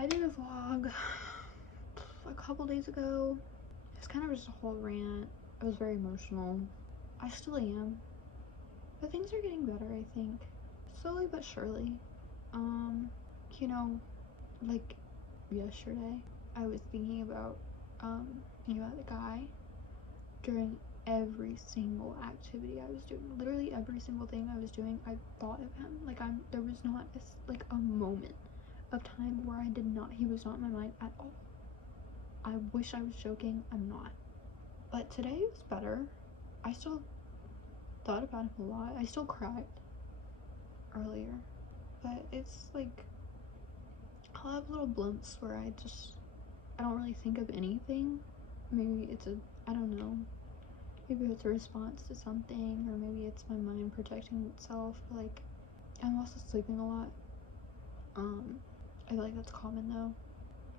I did a vlog a couple days ago. It's kind of just a whole rant. It was very emotional. I still am, but things are getting better, I think, slowly but surely. You know, like yesterday I was thinking about the guy during every single activity I was doing. Literally every single thing I was doing, I thought of him. Like there was not a moment of time where he was not in my mind at all. I wish I was joking, I'm not. But today it was better. I still thought about him a lot. I still cried earlier, but it's like I'll have little blimps where I don't really think of anything. Maybe I don't know, maybe it's a response to something, or maybe it's my mind protecting itself. But like, I'm also sleeping a lot. I feel like that's common though.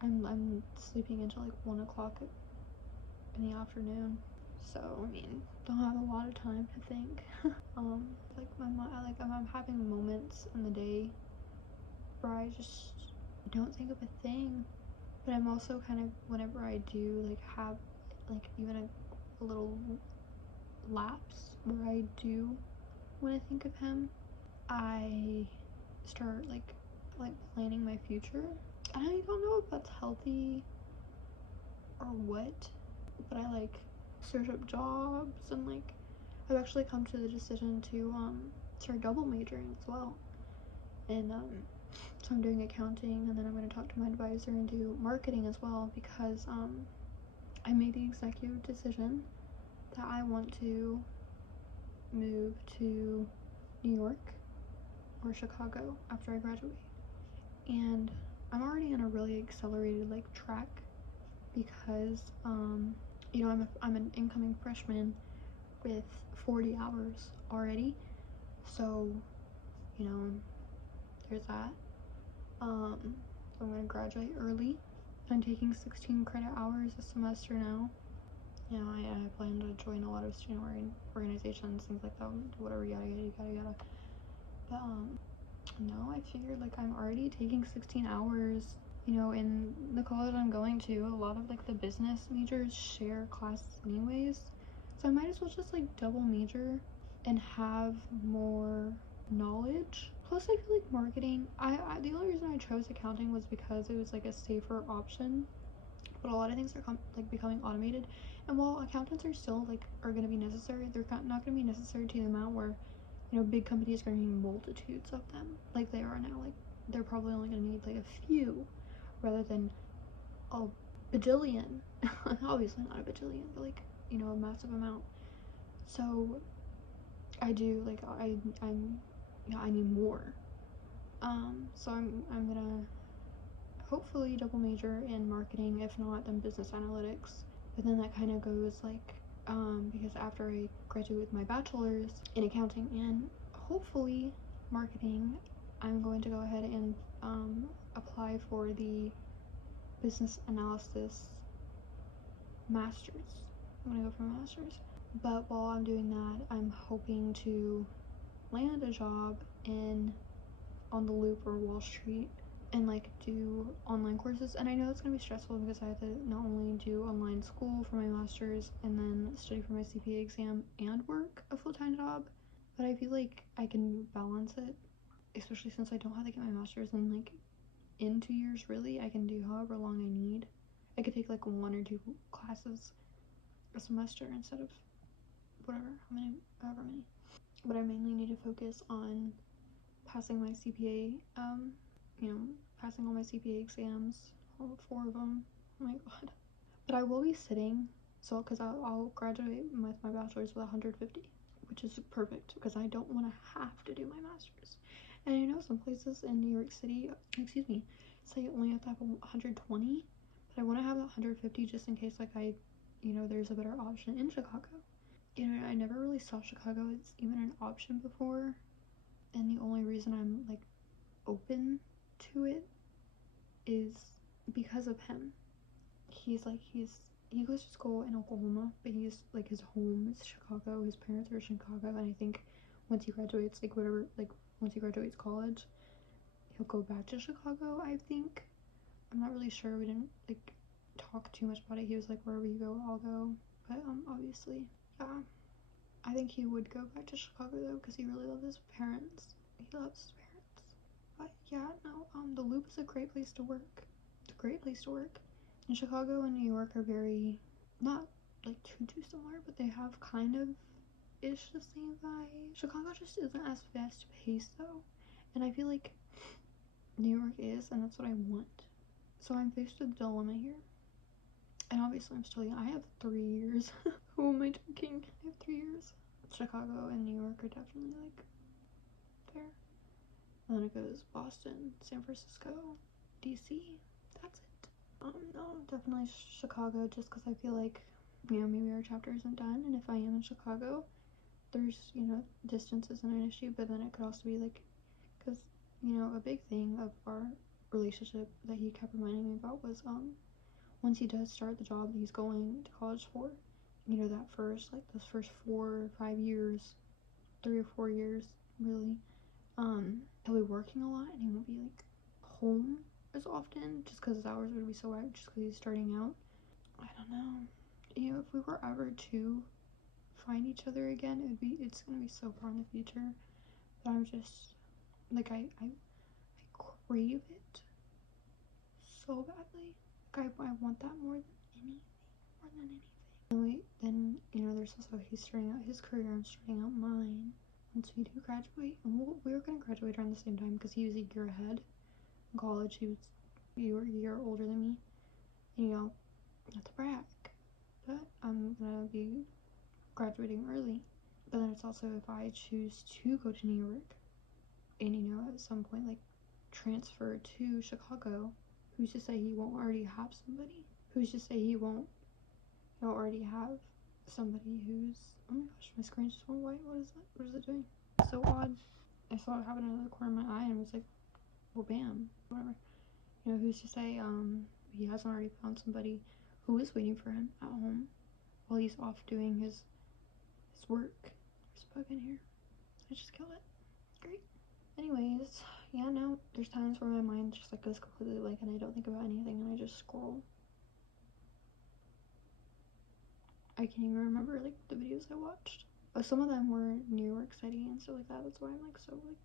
I'm sleeping until like 1 o'clock in the afternoon, so I mean, don't have a lot of time to think. Like I'm having moments in the day where I just don't think of a thing, but I'm also kind of, whenever I do like have like even a little lapse where I do when I think of him, I start like planning my future. And I don't know if that's healthy or what, but I like search up jobs, and like I've actually come to the decision to start double majoring as well. And so I'm doing accounting, and then I'm going to talk to my advisor and do marketing as well, because I made the executive decision that I want to move to New York or Chicago after I graduate. And I'm already on a really accelerated like track, because you know, I'm an incoming freshman with 40 hours already, so you know, there's that. So I'm gonna graduate early. I'm taking 16 credit hours a semester now. You know, I plan to join a lot of student organizations, things like that, whatever, yada yada. But no, I figured like I'm already taking 16 hours. You know, in the college I'm going to, a lot of like the business majors share classes anyways, so I might as well just like double major and have more knowledge. Plus I feel like marketing, the only reason I chose accounting was because it was like a safer option, but a lot of things are like becoming automated, and while accountants are still like are going to be necessary, they're not going to be necessary to the amount where, you know, big companies are going to need multitudes of them like they are now. Like they're probably only going to need like a few rather than a bajillion. Obviously not a bajillion, but like, you know, a massive amount. So I do like I need more. So I'm gonna hopefully double major in marketing, if not then business analytics. But then that kind of goes like, because after I graduate with my bachelor's in accounting and hopefully marketing, I'm going to go ahead and apply for the business analysis master's. I'm gonna go for a master's. But while I'm doing that, I'm hoping to land a job on the Loop or Wall Street and like do online courses. And I know it's gonna be stressful because I have to not only do online school for my master's and then study for my CPA exam and work a full-time job, but I feel like I can balance it, especially since I don't have to get my master's in 2 years. Really, I can do however long I need. I could take like 1 or 2 classes a semester instead of however many. But I mainly need to focus on passing my CPA, passing all my CPA exams, all 4 of them. Oh my god. But I will be sitting, so because I'll graduate with my bachelor's with 150, which is perfect because I don't want to have to do my master's. And I know some places in New York City, say you only have to have 120, but I want to have 150 just in case, like, there's a better option in Chicago. You know, I never really saw Chicago as even an option before, and the only reason I'm like open to it is because of him. He goes to school in Oklahoma, but he's like, his home is Chicago. His parents are in Chicago, and I think once he graduates, once he graduates college, he'll go back to Chicago, I think. I'm not really sure. We didn't like talk too much about it. He was like, wherever you go, I'll go. But obviously, yeah. I think he would go back to Chicago though, because he really loves his parents. He loves his parents. But yeah, no, the Loop is a great place to work. It's a great place to work. And Chicago and New York are very, not like too similar, but they have kind of ish the same vibe. Chicago just isn't as fast paced though. And I feel like New York is, and that's what I want. So I'm faced with a dilemma here. And obviously I'm still young. I have 3 years. Who am I joking? I have 3 years. Chicago and New York are definitely like there. And then it goes Boston, San Francisco, DC. That's it. No, definitely Chicago, just because I feel like, you know, maybe our chapter isn't done, and if I am in Chicago, there's, you know, distance isn't an issue, but then it could also be like, because, you know, a big thing of our relationship that he kept reminding me about was, once he does start the job that he's going to college for, you know, that first, like, those first 4 or 5 years, 3 or 4 years, really, he'll be working a lot, and he won't be, like, home as often, just because his hours would be so high, just because he's starting out. I don't know. You know, if we were ever to find each other again, it's gonna be so far in the future. But I'm just, like, I crave it so badly. Like, I want that more than anything. More than anything. Anyway, then, you know, there's also, he's starting out his career, I'm starting out mine. Once we do graduate, and we were gonna graduate around the same time, because he was a year ahead. In college, you were a year older than me. And, you know, not to brag, but I'm gonna be graduating early. But then it's also, if I choose to go to New York, and, you know, at some point, like, transfer to Chicago, who's to say he won't already have somebody? Who's to say he won't, you know, already have somebody who's, oh my gosh, my screen just went white. What is that? What is it doing? So odd. I saw it happen out of the corner of my eye and was like, well, bam, whatever. You know, who's to say he hasn't already found somebody who is waiting for him at home while he's off doing his work. There's a bug in here. I just killed it. Great. Anyways, yeah, no, there's times where my mind just like goes completely blank and I don't think about anything and I just scroll. I can't even remember like the videos I watched. But some of them were New York City and stuff like that. That's why I'm like so like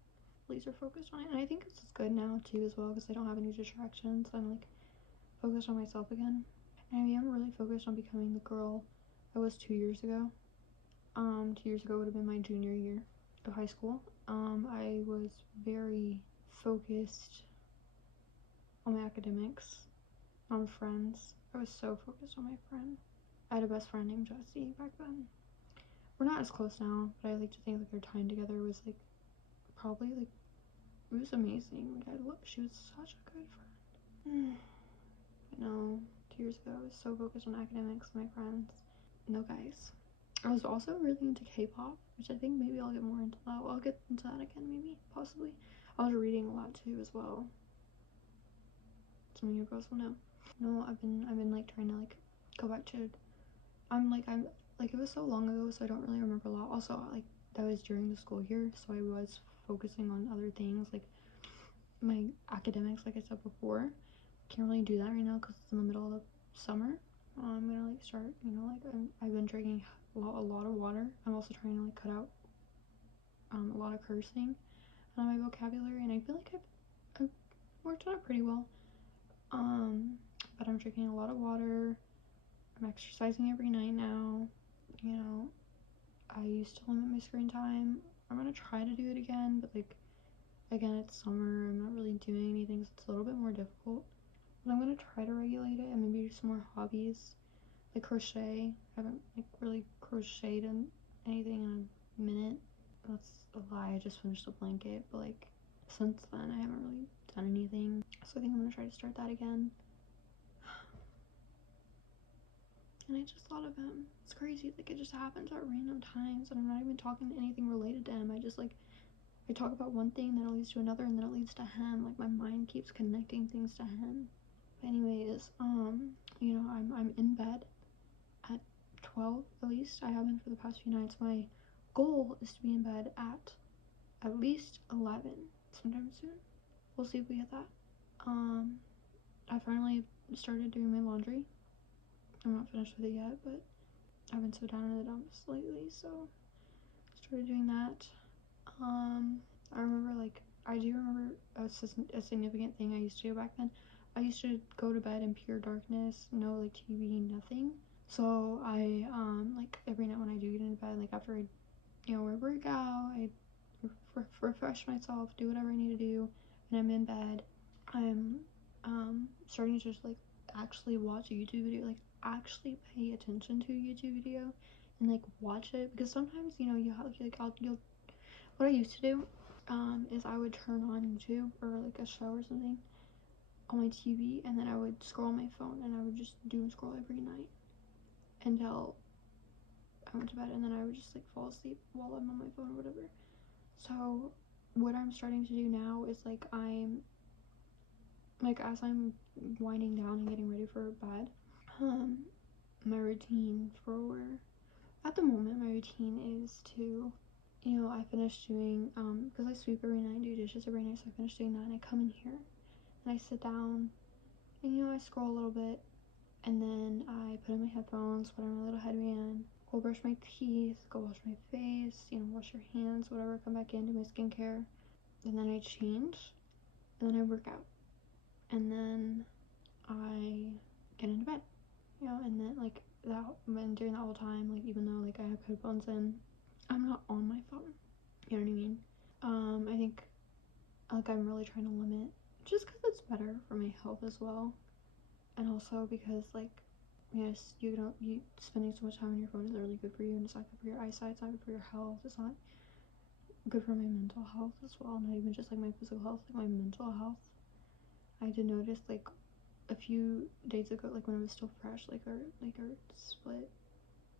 laser focused on it. And I think it's good now too as well because I don't have any distractions. I'm like focused on myself again. And I am really focused on becoming the girl I was 2 years ago. 2 years ago would have been my junior year of high school. I was very focused on my academics, on friends. I was so focused on my friend. I had a best friend named Jessie back then. We're not as close now, but I like to think like our time together was like probably like it was amazing. Like she was such a good friend. But no, 2 years ago I was so focused on academics and my friends. No guys. I was also really into K-pop, which I think maybe I'll get more into that. I'll get into that again, maybe, possibly. I was reading a lot too as well. Some of you girls will know. No, I've been like trying to like go back to I'm like it was so long ago, so I don't really remember a lot. Also, like that was during the school year, so I was focusing on other things like my academics, like I said before. Can't really do that right now because it's in the middle of summer. I'm gonna like start, you know, like I've been drinking a lot of water. I'm also trying to like cut out a lot of cursing on my vocabulary, and I feel like I've worked on it pretty well. But I'm drinking a lot of water. I'm exercising every night now. You know, I used to limit my screen time. I'm gonna try to do it again, but like again, it's summer. I'm not really doing anything, so it's a little bit more difficult. But I'm gonna try to regulate it and maybe do some more hobbies, like crochet. I haven't like really crocheted in anything in a minute. That's a lie. I just finished a blanket, but like since then I haven't really done anything. So I think I'm gonna try to start that again. And I just thought of him. It's crazy. Like it just happens at random times, and I'm not even talking to anything related to him. I just like I talk about one thing, then it leads to another, and then it leads to him. Like my mind keeps connecting things to him. But anyways, you know, I'm in bed at 12 at least. I have been for the past few nights. My goal is to be in bed at least 11 sometime soon. We'll see if we get that. I I finally started doing my laundry. I'm not finished with it yet, but I've been so down in the dumps lately, so started doing that. I remember, like, I do remember a significant thing I used to do back then. I used to go to bed in pure darkness, no, like, TV, nothing. So I, like, every night when I do get into bed, like, after I, work out, I refresh myself, do whatever I need to do, and I'm in bed, I'm, starting to just, like, actually watch a YouTube video, like, actually pay attention to a YouTube video, and, like, watch it, because sometimes, you have, like, what I used to do, is I would turn on YouTube, or, like, a show or something, on my TV, and then I would scroll my phone, and I would just doom scroll every night, until I went to bed, and then I would just, like, fall asleep while I'm on my phone or whatever. So what I'm starting to do now is, like, as I'm winding down and getting ready for bed, my routine at the moment, my routine is to, I finish doing, because I sweep every night, do dishes every night, so I finish doing that, and I come in here, and I sit down, and, I scroll a little bit, and then I put on my headphones, put on my little headband, go brush my teeth, go wash my face, wash your hands, whatever, come back in, do my skincare, and then I change, and then I work out, and then I get into bed, and then, like, that, when doing that all the time, like, even though, like, I have headphones in, I'm not on my phone, you know what I mean? I think, like, I'm really trying to limit, just because it's better for my health as well, and also because, like, yes, you spending so much time on your phone is really good for you, and it's not good for your eyesight, it's not good for your health, it's not good for my mental health as well, not even just, like, my physical health, like, my mental health. I did notice, like, a few days ago, like, when it was still fresh, like, our split,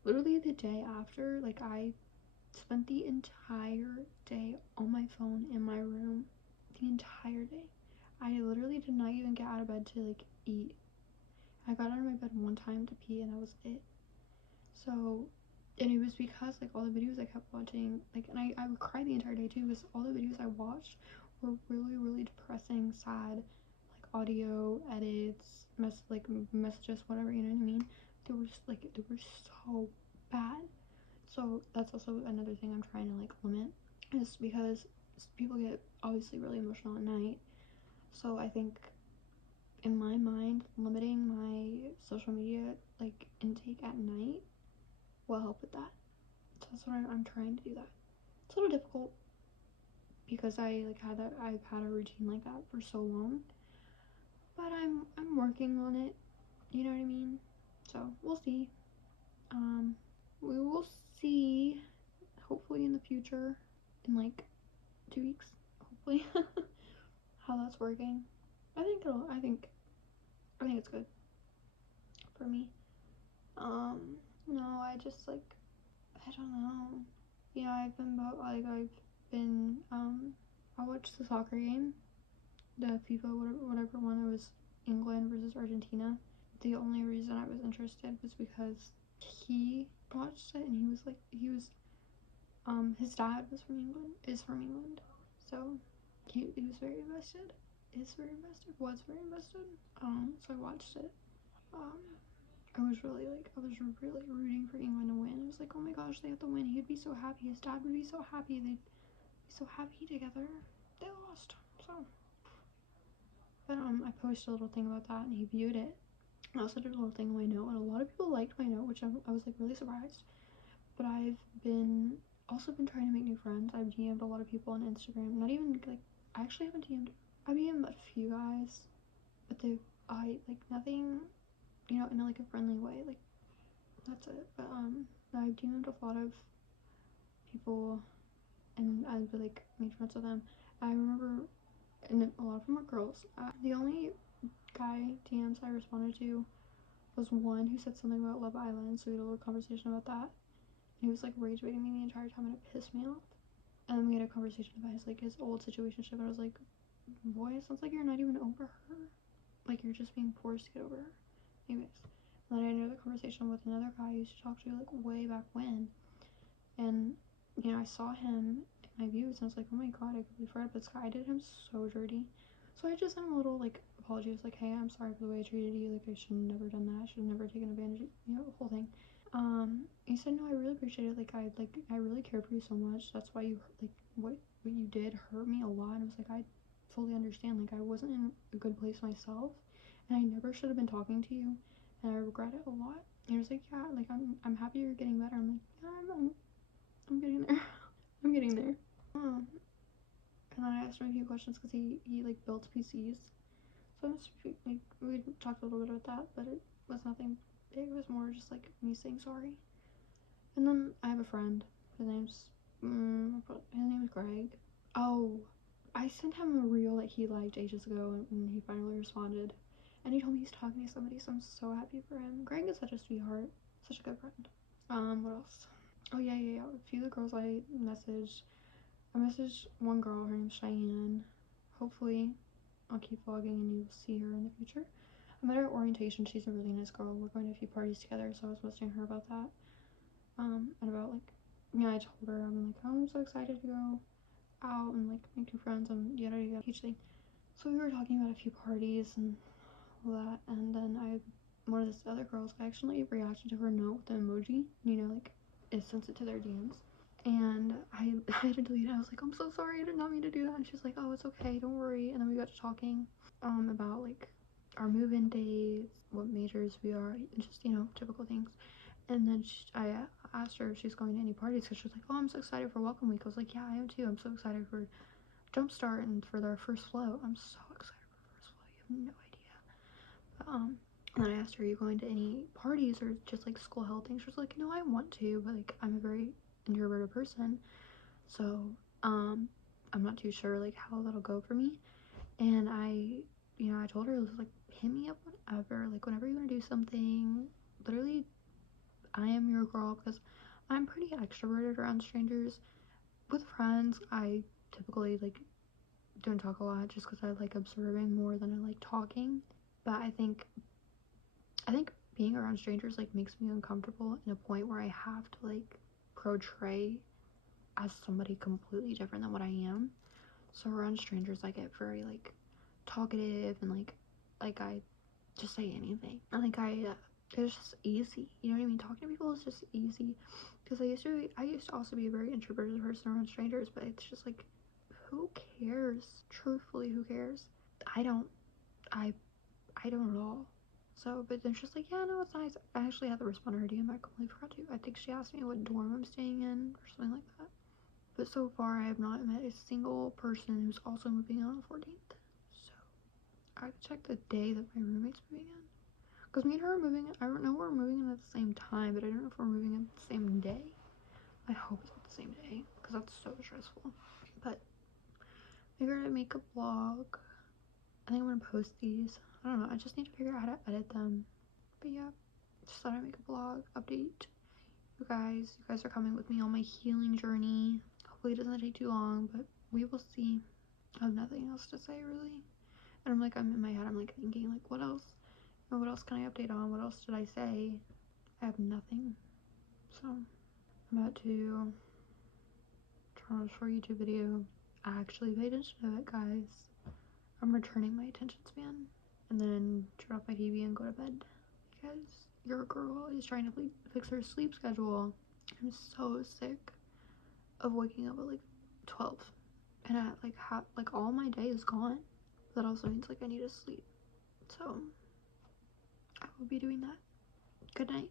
literally the day after, like, I spent the entire day on my phone in my room, the entire day. I literally did not even get out of bed to, like, eat. I got out of my bed one time to pee, and that was it. So, and it was because, like, all the videos I kept watching, like, and I would cry the entire day too, because all the videos I watched were really, really depressing, sad, like, audio edits, messages, whatever, you know what I mean? They were just, like, they were so bad. So that's also another thing I'm trying to, like, limit, is because people get obviously really emotional at night. So I think, in my mind, limiting my social media, like, intake at night will help with that. So that's what I'm trying to do that. It's a little difficult because I've had a routine like that for so long, but I'm working on it. You know what I mean? So we'll see. We will see. Hopefully in the future, in like 2 weeks, hopefully, how that's working. I think it's good for me. No, I just, like, I don't know. I watched the soccer game, the FIFA whatever one. It was England versus Argentina. The only reason I was interested was because he watched it, and his dad is from England, so he was very invested, was very invested, so I watched it. I was really rooting for England to win. I was like, oh my gosh, they have to win. He'd be so happy. His dad would be so happy. They'd be so happy together. They lost. So, but I posted a little thing about that, and he viewed it. I also did a little thing on my note, and a lot of people liked my note, which I was, like, really surprised. But I've also been trying to make new friends. I've DM'd a lot of people on Instagram. Not even, like, I actually haven't DM'd. I DM'd a few guys, but nothing, in, like, a friendly way. Like, that's it. But I've DM'd a lot of people, and I've, like, made friends with them. I remember, and a lot of them were girls. The only guy DMs I responded to was one who said something about Love Island, so we had a little conversation about that. And he was, like, rage baiting me the entire time, and it pissed me off. And then we had a conversation about his old situationship, and I was like, boy, it sounds like you're not even over her. Like, you're just being forced to get over her. Anyways, and then I had another conversation with another guy I used to talk to, like, way back when. And, I saw him in my views, and I was like, oh my god, I completely forgot about this guy. I did him so dirty. So I just sent him a little, like, apology. I was like, hey, I'm sorry for the way I treated you. Like, I should have never done that. I should have never taken advantage of, you know, the whole thing. He said, no, I really appreciate it. Like, I really care for you so much. That's why you, like, what you did hurt me a lot. And I was like, I fully understand. Like, I wasn't in a good place myself, and I never should have been talking to you, and I regret it a lot. And he was like, yeah, like, I'm happy you're getting better. I'm like, yeah, I'm getting there. I'm getting there. And then I asked him a few questions because he like builds PCs. So I was, like, we talked a little bit about that, but it was nothing big. It was more just like me saying sorry. And then I have a friend. His name's Greg. Oh, I sent him a reel that he liked ages ago, and he finally responded. And he told me he's talking to somebody, so I'm so happy for him. Greg is such a sweetheart, such a good friend. What else? Oh yeah. A few of the girls I messaged one girl. Her name's Cheyenne. Hopefully, I'll keep vlogging and you'll see her in the future. I met her at orientation. She's a really nice girl. We're going to a few parties together, so I was messaging her about that. And about, like, yeah, I told her, I'm like, oh, I'm so excited to go out and, like, make new friends and yada yada, huge thing. So we were talking about a few parties and all that, and then one of the other girls actually reacted to her note with the emoji, you know, like, it sends it to their DMs. And I had to delete it. I was like, I'm so sorry, I did not mean to do that. And she's like, oh, it's okay, don't worry. And then we got to talking about, like, our move-in dates, what majors we are, just, you know, typical things. And then I asked her if she's going to any parties, because she was like, oh, I'm so excited for welcome week. I was like, yeah, I am too. I'm so excited for Jumpstart and for their first float. I'm so excited for the first float. You have no idea. But, and then I asked her, are you going to any parties or just, like, school held things? She was like, no, I want to, but, like, I'm a very introverted person, so I'm not too sure, like, how that'll go for me. And I told her, I was like, hit me up whenever, like, whenever you want to do something. Literally, I am your girl, because I'm pretty extroverted around strangers. With friends, I typically, like, don't talk a lot just because I like observing more than I like talking. But I think being around strangers, like, makes me uncomfortable in a point where I have to, like, portray as somebody completely different than what I am. So around strangers, I get very, like, talkative, and like I just say anything. And, like, it's just easy, you know what I mean? Talking to people is just easy, because I used to also be a very introverted person around strangers, but it's just like, who cares? Truthfully, who cares? I don't at all. So, but it's just like, yeah, no, it's nice. I actually had to respond to her DM. I completely forgot to. I think she asked me what dorm I'm staying in or something like that. But so far, I have not met a single person who's also moving in on the 14th. So, I have to check the day that my roommate's moving in. Because me and her are moving in, I don't know we're moving in at the same time, but I don't know if we're moving in the same day. I hope it's not the same day, because that's so stressful. But, maybe I'm gonna make a vlog. I think I'm gonna post these. I don't know, I just need to figure out how to edit them. But yeah, just thought I'd make a vlog update. You guys are coming with me on my healing journey. Hopefully it doesn't take too long, but we will see. I have nothing else to say, really. And I'm in my head, I'm like thinking, like, what else can I update on? What else did I say? I have nothing. So I'm about to turn on a short YouTube video. Actually pay attention to it, guys. I'm returning my attention span, and then turn off my TV and go to bed, because your girl is trying to fix her sleep schedule. I'm so sick of waking up at like 12, and like all my day is gone. That also means, like, I need to sleep, so I will be doing that. Good night.